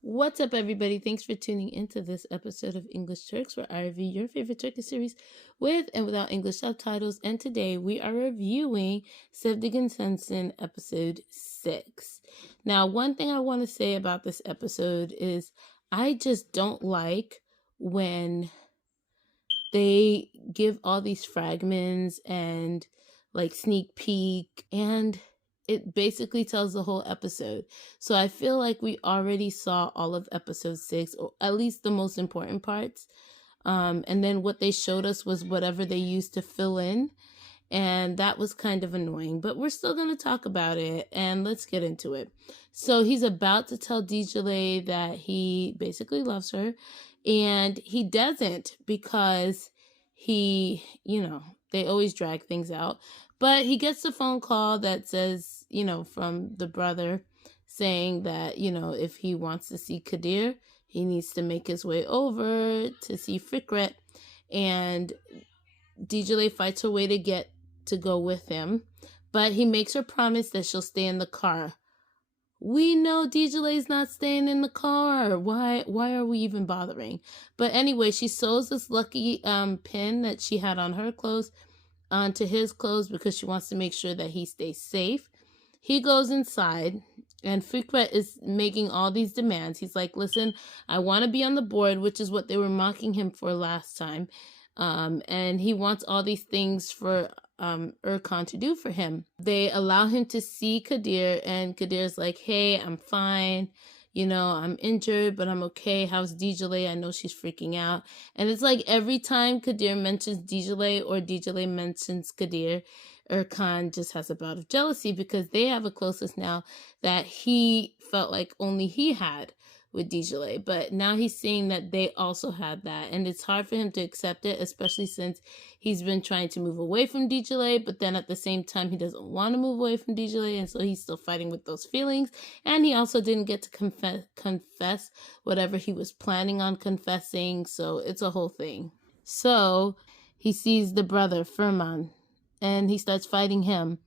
What's up, everybody? Thanks for tuning into this episode of English Turks, where I review your favorite Turkish series with and without English subtitles. And today we are reviewing Sevdiğim Sensin episode 6. Now, one thing I want to say about this episode is I just don't like when they give all these fragments and like sneak peek, and it basically tells the whole episode. So I feel like we already saw all of episode 6, or at least the most important parts. And then what they showed us was whatever they used to fill in. And that was kind of annoying, but we're still going to talk about it, and let's get into it. So he's about to tell Dijole that he basically loves her, and he doesn't because they always drag things out. But he gets a phone call that says, from the brother saying that, if he wants to see Kadir, he needs to make his way over to see Fikret. And Dijole fights her way to go with him, but he makes her promise that she'll stay in the car. We know Dijole's not staying in the car. Why are we even bothering? But anyway, she sews this lucky pin that she had on her clothes onto his clothes because she wants to make sure that he stays safe. He goes inside, and Fikret is making all these demands. He's like, listen, I want to be on the board, which is what they were mocking him for last time. And he wants all these things for Erkan to do for him. They allow him to see Kadir, and Kadir's like, hey, I'm fine. I'm injured, but I'm okay. How's Dijole? I know she's freaking out. And it's like every time Kadir mentions Dijole or Dijole mentions Kadir, Erkan just has a bout of jealousy because they have a closeness now that he felt like only he had with Dijole. But now he's seeing that they also had that, and it's hard for him to accept it, especially since he's been trying to move away from Dijole, but then at the same time he doesn't want to move away from Dijole, and so he's still fighting with those feelings. And he also didn't get to confess whatever he was planning on confessing, so it's a whole thing. So he sees the brother Firman, and he starts fighting him.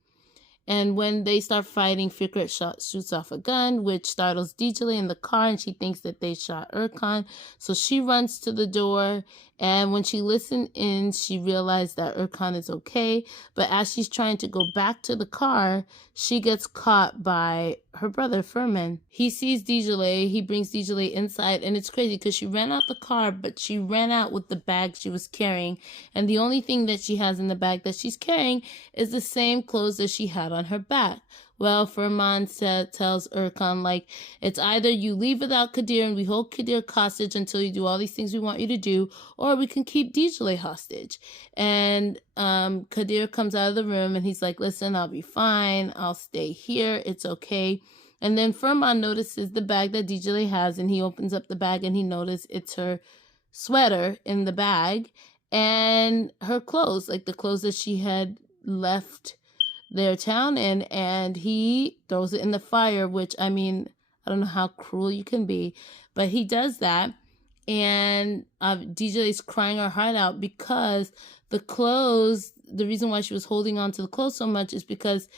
And when they start fighting, Fikret shoots off a gun, which startles Dijole in the car, and she thinks that they shot Erkan. So she runs to the door, and when she listened in, she realized that Erkan is okay. But as she's trying to go back to the car, she gets caught by her brother, Firman. He sees Dijole, he brings Dijole inside, and it's crazy because she ran out the car, but she ran out with the bag she was carrying. And the only thing that she has in the bag that she's carrying is the same clothes that she had on her back. Well, Firman tells Erkan, like, it's either you leave without Kadir and we hold Kadir hostage until you do all these things we want you to do, or we can keep Dijole hostage. And Kadir comes out of the room and he's like, listen, I'll be fine. I'll stay here. It's okay. And then Firman notices the bag that Dijole has, and he opens up the bag and he notices it's her sweater in the bag and her clothes, like the clothes that she had left their town in, and he throws it in the fire, which, I mean, I don't know how cruel you can be, but he does that. And DJ is crying her heart out because the reason why she was holding on to the clothes so much is because,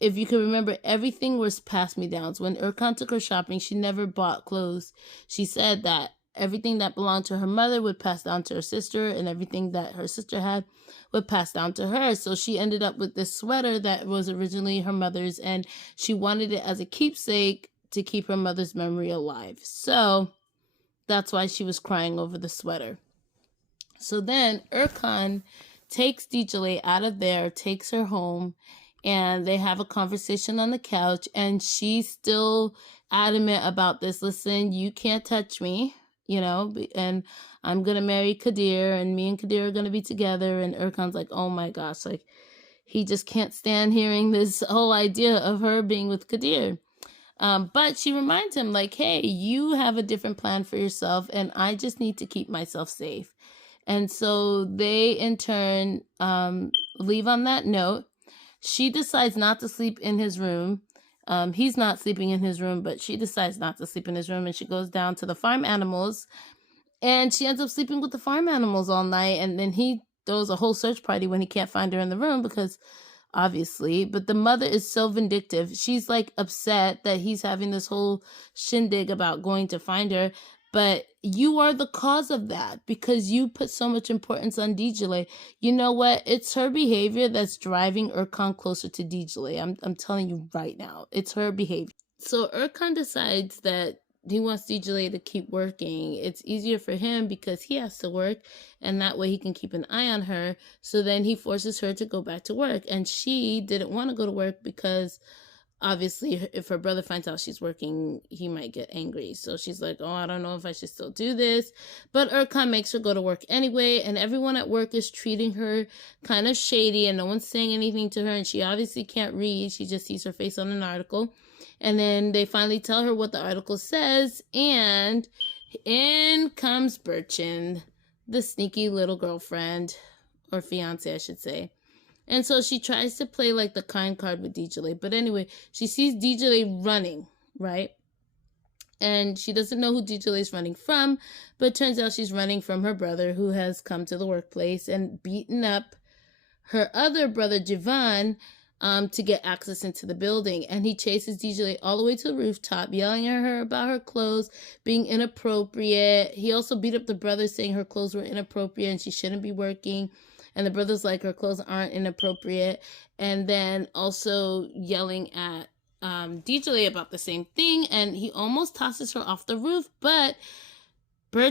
if you can remember, everything was pass-me-downs. When Erkan took her shopping, she never bought clothes. She said that everything that belonged to her mother would pass down to her sister, and everything that her sister had would pass down to her. So she ended up with this sweater that was originally her mother's, and she wanted it as a keepsake to keep her mother's memory alive. So that's why she was crying over the sweater. So then Erkan takes Dijole out of there, takes her home, and they have a conversation on the couch, and she's still adamant about this. Listen, you can't touch me, and I'm going to marry Kadir, and me and Kadir are going to be together. And Erkan's like, oh my gosh, like, he just can't stand hearing this whole idea of her being with Kadir. But she reminds him, like, hey, you have a different plan for yourself, and I just need to keep myself safe. And so they, in turn, leave on that note. She decides not to sleep in his room. He's not sleeping in his room, but she decides not to sleep in his room, and she goes down to the farm animals, and she ends up sleeping with the farm animals all night. And then he throws a whole search party when he can't find her in the room because obviously, but the mother is so vindictive. She's like upset that he's having this whole shindig about going to find her, but you are the cause of that because you put so much importance on DJ. You know what? It's her behavior that's driving Erkan closer to DJ. I'm telling you right now, it's her behavior. So Erkan decides that he wants DJ to keep working. It's easier for him because he has to work, and that way he can keep an eye on her. So then he forces her to go back to work, and she didn't want to go to work because obviously if her brother finds out she's working, he might get angry. So she's like, oh, I don't know if I should still do this. But Erkan makes her go to work anyway, and everyone at work is treating her kind of shady, and no one's saying anything to her, and she obviously can't read. She just sees her face on an article. And then they finally tell her what the article says, and in comes Burchin, the sneaky little girlfriend, or fiance, I should say. And so she tries to play like the kind card with DJ. But anyway, she sees DJ running, right? And she doesn't know who DJ is running from, but turns out she's running from her brother, who has come to the workplace and beaten up her other brother, Jivan, to get access into the building. And he chases DJ all the way to the rooftop, yelling at her about her clothes being inappropriate. He also beat up the brother, saying her clothes were inappropriate and she shouldn't be working. And the brother's like, her clothes aren't inappropriate. And then also yelling at DJ about the same thing. And he almost tosses her off the roof, but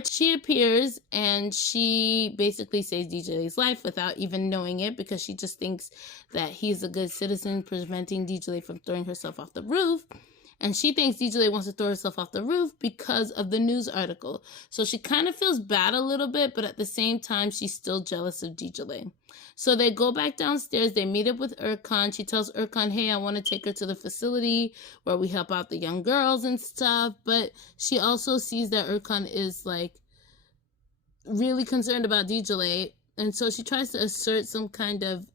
she appears and she basically saves DJ's life without even knowing it, because she just thinks that he's a good citizen, preventing DJ from throwing herself off the roof. And she thinks DJ wants to throw herself off the roof because of the news article. So she kind of feels bad a little bit, but at the same time, she's still jealous of DJ. So they go back downstairs. They meet up with Erkan. She tells Erkan, hey, I want to take her to the facility where we help out the young girls and stuff. But she also sees that Erkan is like really concerned about DJ. And so she tries to assert some kind of,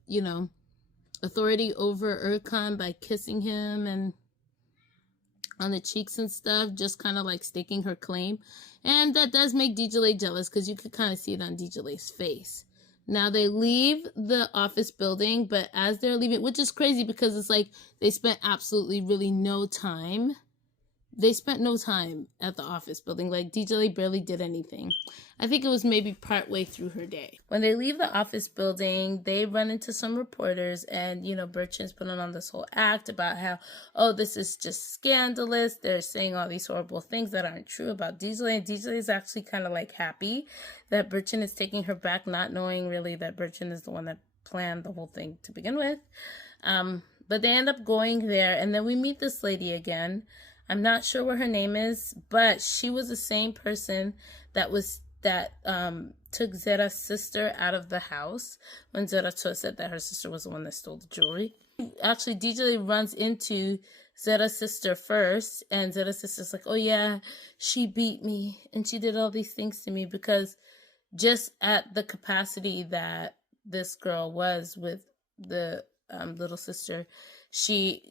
authority over Erkan by kissing him and on the cheeks and stuff, just kind of like staking her claim. And that does make DJ jealous, because you could kind of see it on DJ's face. Now they leave the office building, but as they're leaving, which is crazy because it's like they spent absolutely really no time. They spent no time at the office building. Like DJ barely did anything. I think it was maybe partway through her day. When they leave the office building, they run into some reporters, and, Burchin's putting on this whole act about how, oh, this is just scandalous. They're saying all these horrible things that aren't true about DJ. And DJ is actually kind of like happy that Burchin is taking her back, not knowing really that Burchin is the one that planned the whole thing to begin with. But they end up going there, and then we meet this lady again. I'm not sure what her name is, but she was the same person that took Zera's sister out of the house when Zera said that her sister was the one that stole the jewelry. Actually, DJ runs into Zera's sister first, and Zera's sister's like, oh yeah, she beat me and she did all these things to me, because just at the capacity that this girl was with the little sister, she,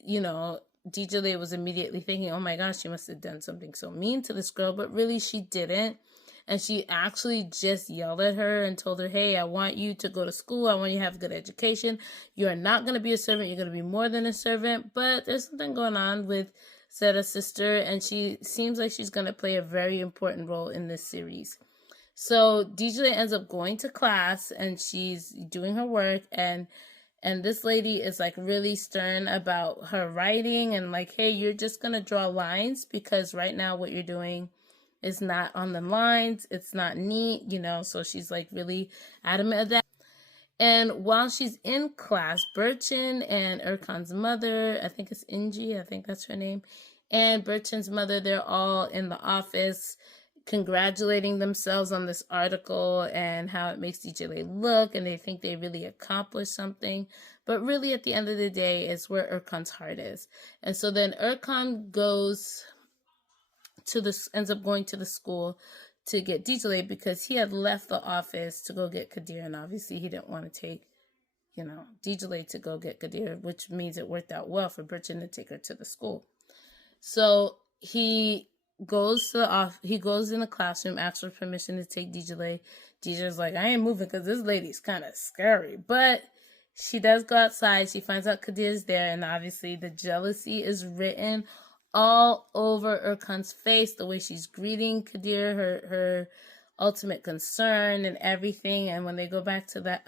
DJ was immediately thinking, oh my gosh, she must have done something so mean to this girl, but really she didn't. And she actually just yelled at her and told her, hey, I want you to go to school. I want you to have a good education. You are not going to be a servant. You're going to be more than a servant. But there's something going on with Zera's sister, and she seems like she's going to play a very important role in this series. So DJ ends up going to class, and she's doing her work, and this lady is like really stern about her writing and like, hey, you're just going to draw lines, because right now what you're doing is not on the lines. It's not neat, so she's like really adamant of that. And while she's in class, Burchin and Erkan's mother, I think it's Inji, I think that's her name, and Burchin's mother, they're all in the office congratulating themselves on this article and how it makes DJ look, and they think they really accomplished something. But really, at the end of the day, it's where Erkan's heart is. And so then Erkan ends up going to the school to get DJ, because he had left the office to go get Kadir, and obviously he didn't want to take, DJ to go get Kadir, which means it worked out well for Burchin to take her to the school. So he goes in the classroom, asks for permission to take DJ. DJ's like, I ain't moving because this lady's kind of scary. But she does go outside. She finds out Kadir's there, and obviously the jealousy is written all over Erkan's face, the way she's greeting Kadir, her ultimate concern and everything. And when they go back to that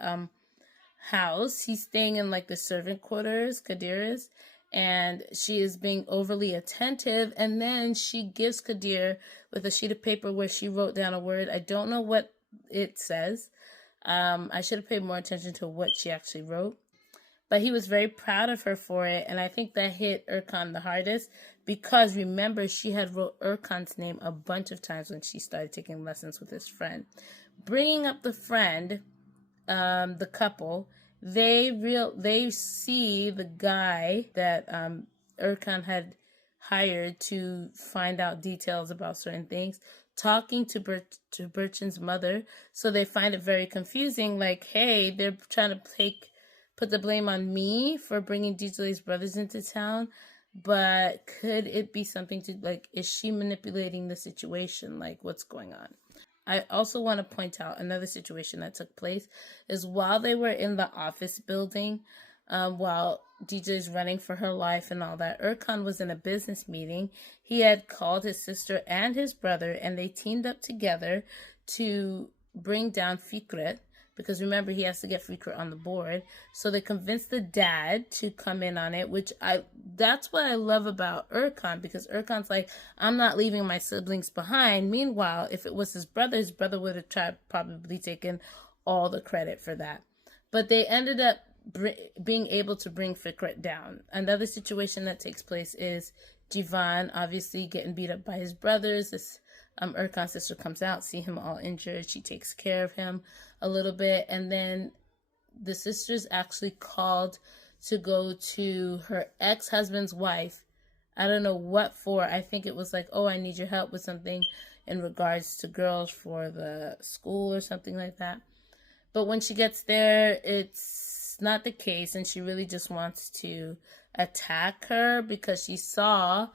house, he's staying in like the servant quarters, Kadir is, and she is being overly attentive. And then she gives Kadir with a sheet of paper where she wrote down a word. I don't know what it says. I should have paid more attention to what she actually wrote. But he was very proud of her for it, and I think that hit Erkan the hardest because, remember, she had wrote Erkan's name a bunch of times when she started taking lessons with his friend. Bringing up the friend, the couple, they see the guy that Erkan had hired to find out details about certain things, talking to Berchan's mother, so they find it very confusing, like, hey, they're trying to put the blame on me for bringing DJ's brothers into town, but could it be something to, like, is she manipulating the situation? Like, what's going on? I also want to point out another situation that took place is while they were in the office building, while DJ's running for her life and all that, Erkan was in a business meeting. He had called his sister and his brother, and they teamed up together to bring down Fikret, because remember, he has to get Fikret on the board. So they convinced the dad to come in on it, that's what I love about Erkan, because Erkan's like, I'm not leaving my siblings behind. Meanwhile, if it was his brother would have probably taken all the credit for that. But they ended up being able to bring Fikret down. Another situation that takes place is Jivan obviously getting beat up by his brothers. This Erkan's sister comes out, see him all injured. She takes care of him a little bit, and then the sister's actually called to go to her ex-husband's wife. I don't know what for. I think it was like, oh, I need your help with something in regards to girls for the school or something like that. But when she gets there, it's not the case, and she really just wants to attack her because she saw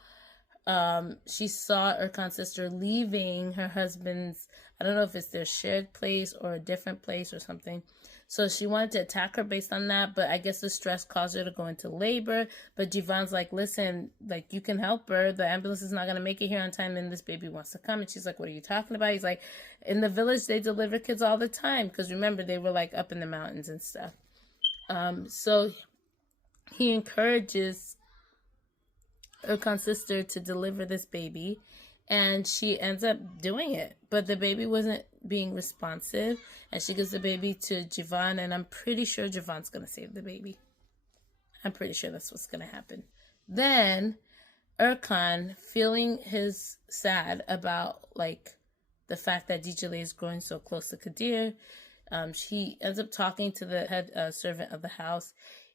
Erkan's sister leaving her husband's, I don't know if it's their shared place or a different place or something. So she wanted to attack her based on that, but I guess the stress caused her to go into labor. But Jivan's like, listen, like, you can help her. The ambulance is not going to make it here on time, and this baby wants to come. And she's like, what are you talking about? He's like, in the village, they deliver kids all the time. Because remember, they were like up in the mountains and stuff. So he encourages Erkan's sister to deliver this baby, and she ends up doing it, but the baby wasn't being responsive, and she gives the baby to Jivan, and I'm pretty sure Jivan's gonna save the baby. I'm pretty sure that's what's gonna happen. Then Erkan, feeling his sad about like the fact that DJ is growing so close to Kadir, she ends up talking to the head servant of the house,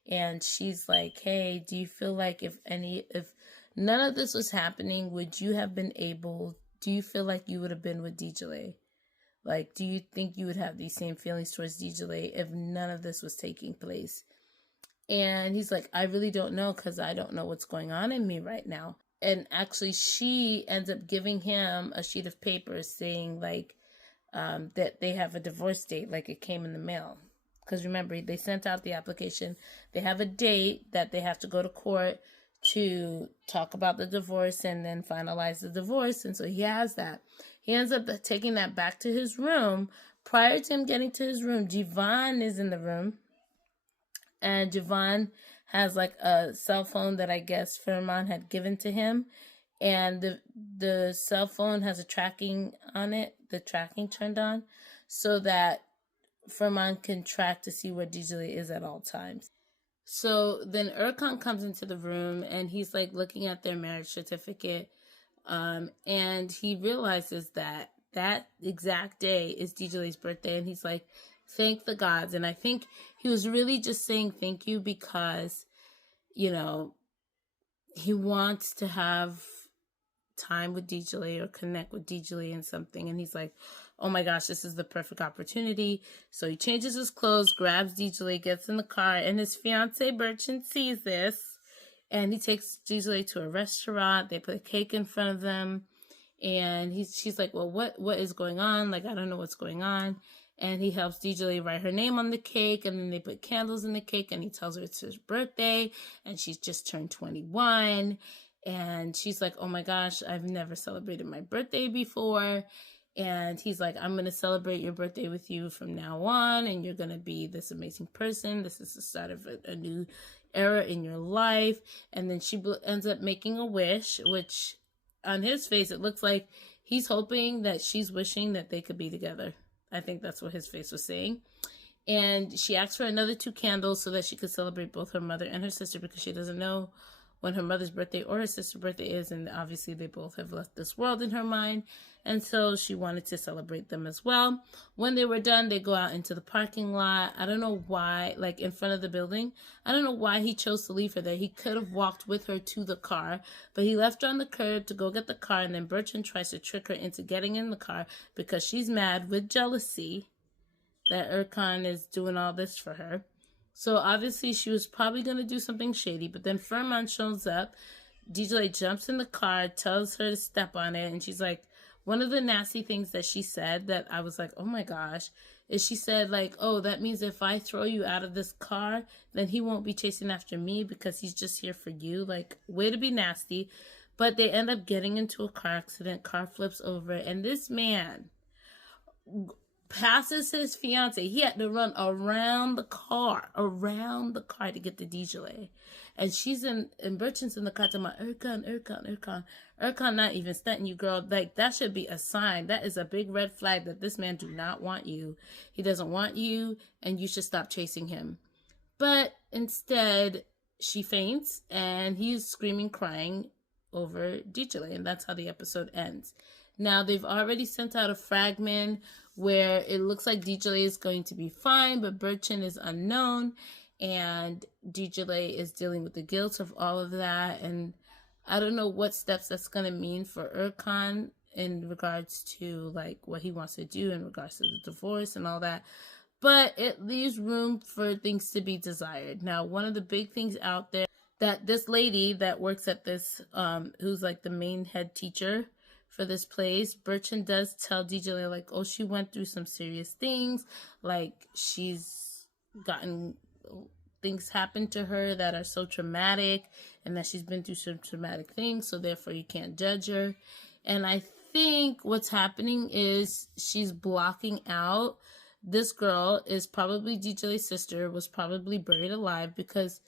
and she's like, hey, do you feel like if none of this was happening, do you feel like you would have been with DJ? Like, do you think you would have these same feelings towards DJ if none of this was taking place? And he's like, I really don't know, because I don't know what's going on in me right now. And actually, she ends up giving him a sheet of paper saying, like, that they have a divorce date, like it came in the mail. Because remember, they sent out the application. They have a date that they have to go to court to talk about the divorce and then finalize the divorce. And so he has that. He ends up taking that back to his room. Prior to him getting to his room, Jivan is in the room. And Jivan has like a cell phone that I guess Firman had given to him. And the cell phone has a tracking on it, the tracking turned on, so that Firman can track to see where DJ is at all times. So then Erkan comes into the room, and he's like looking at their marriage certificate, and he realizes that exact day is DJ's birthday, and he's like, thank the gods. And I think he was really just saying thank you because, you know, he wants to have time with DJ or connect with DJ and something, and he's like, oh my gosh, this is the perfect opportunity. So he changes his clothes, grabs DJ, gets in the car, and his fiance Berchan sees this, and he takes DJ to a restaurant. They put a cake in front of them, and she's like, well, what is going on? Like, I don't know what's going on. and he helps DJ write her name on the cake, and then they put candles in the cake, and he tells her it's his birthday, and she's just turned 21, and she's like, oh my gosh, I've never celebrated my birthday before. And he's like, I'm going to celebrate your birthday with you from now on, and you're going to be this amazing person. This is the start of a new era in your life. And then she ends up making a wish, which on his face, it looks like he's hoping that she's wishing that they could be together. I think that's what his face was saying. And she asked for another 2 candles so that she could celebrate both her mother and her sister, because she doesn't know when her mother's birthday or her sister's birthday is, and obviously they both have left this world in her mind, and so she wanted to celebrate them as well. When they were done, they go out into the parking lot. I don't know why, like in front of the building. I don't know why he chose to leave her there. He could have walked with her to the car, but he left her on the curb to go get the car, and then Bertrand tries to trick her into getting in the car because she's mad with jealousy that Erkan is doing all this for her. So obviously she was probably going to do something shady, but then Furman shows up. DJ jumps in the car, tells her to step on it, and she's like, one of the nasty things that she said that I was like, oh my gosh, is she said like, oh, that means if I throw you out of this car, then he won't be chasing after me because he's just here for you. Like, way to be nasty. But they end up getting into a car accident, car flips over, and this man passes his fiance. He had to run around the car to get to DJ. And she's and Bertrand's in the car talking about Erkan not even stunting you, girl. Like, that should be a sign. That is a big red flag that this man do not want you. He doesn't want you, and you should stop chasing him. But instead, she faints, and he's screaming, crying over DJ, and that's how the episode ends. Now, they've already sent out a fragment where it looks like DJ is going to be fine, but Bertrand is unknown, and DJ is dealing with the guilt of all of that, and I don't know what steps that's going to mean for Erkan in regards to, like, what he wants to do in regards to the divorce and all that, but it leaves room for things to be desired. Now, one of the big things out there, that this lady that works at this, who's like the main head teacher for this place, Bertrand does tell DJ like, oh, she went through some serious things, like she's gotten things happen to her that are so traumatic, and that she's been through some traumatic things, so therefore you can't judge her. And I think what's happening is she's blocking out. This girl is probably DJ's sister, was probably buried alive, because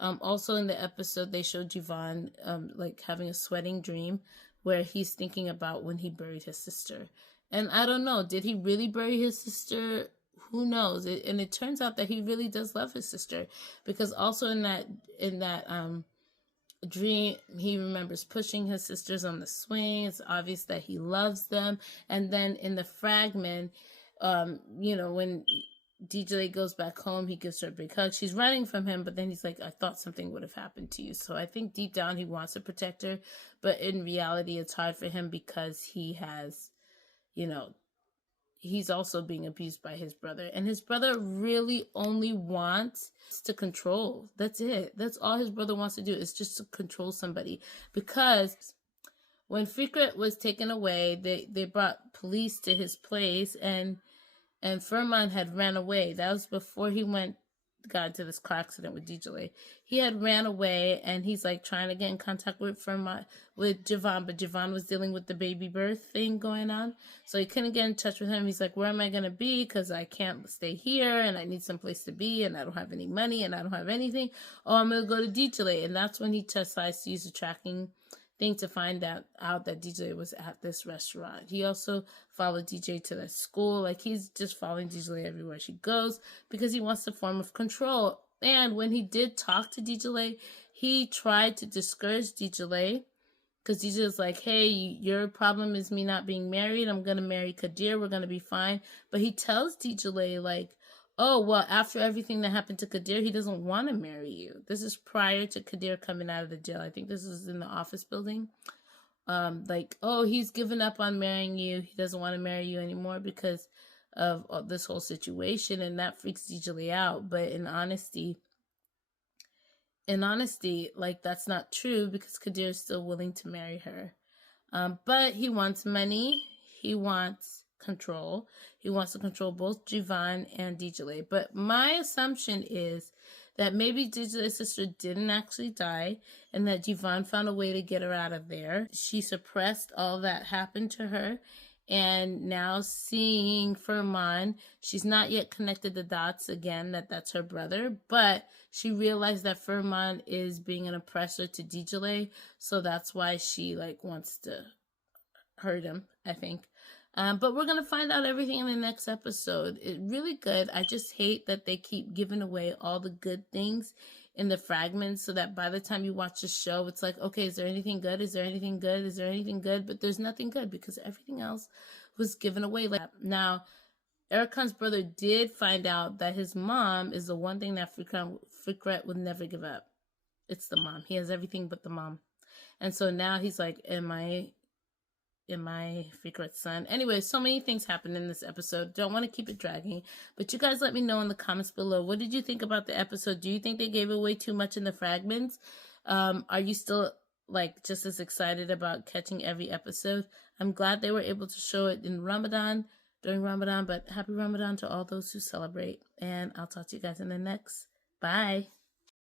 also in the episode they showed Jivan like having a sweating dream where he's thinking about when he buried his sister. And I don't know, did he really bury his sister? Who knows? And it turns out that he really does love his sister, because also in that dream, he remembers pushing his sisters on the swing. It's obvious that he loves them. And then in the fragment, when DJ goes back home, he gives her a big hug. She's running from him, but then he's like, I thought something would have happened to you. So I think deep down he wants to protect her, but in reality it's hard for him because he has, he's also being abused by his brother. And his brother really only wants to control. That's it. That's all his brother wants to do, is just to control somebody. Because when Fikret was taken away, they brought police to his place, and Furman had ran away. That was before he got into this car accident with DJ. He had ran away, and he's like trying to get in contact with Jivan, but Jivan was dealing with the baby birth thing going on, so he couldn't get in touch with him. He's like, where am I gonna be, because I can't stay here, and I need some place to be, and I don't have any money, and I don't have anything. Oh, I'm gonna go to DJ. And that's when he decides to use the tracking thing to find out that DJ was at this restaurant. He also followed DJ to the school. Like, he's just following DJ everywhere she goes because he wants a form of control. And when he did talk to DJ, he tried to discourage DJ, because DJ is like, hey, your problem is me not being married. I'm going to marry Kadir. We're going to be fine. But he tells DJ, like, oh, well, after everything that happened to Kadir, he doesn't want to marry you. This is prior to Kadir coming out of the jail. I think this is in the office building. He's given up on marrying you. He doesn't want to marry you anymore because of this whole situation, and that freaks DJ out. But in honesty, like, that's not true, because Kadir is still willing to marry her. But he wants money. He wants control. He wants to control both Jivan and Dijale. But my assumption is that maybe Dijale's sister didn't actually die and that Jivan found a way to get her out of there. She suppressed all that happened to her. And now seeing Furman, she's not yet connected the dots again that that's her brother, but she realized that Furman is being an oppressor to Dijale, so that's why she like wants to hurt him, I think. But we're going to find out everything in the next episode. It's really good. I just hate that they keep giving away all the good things in the fragments so that by the time you watch the show, it's like, okay, is there anything good? Is there anything good? Is there anything good? But there's nothing good because everything else was given away. Like now, Erkan's brother did find out that his mom is the one thing that Fikret would never give up. It's the mom. He has everything but the mom. And so now he's like, am I Fikret's son? Anyway, so many things happened in this episode. Don't want to keep it dragging, but you guys let me know in the comments below. What did you think about the episode? Do you think they gave away too much in the fragments? Are you still like just as excited about catching every episode? I'm glad they were able to show it in during Ramadan, but happy Ramadan to all those who celebrate. And I'll talk to you guys in the next. Bye.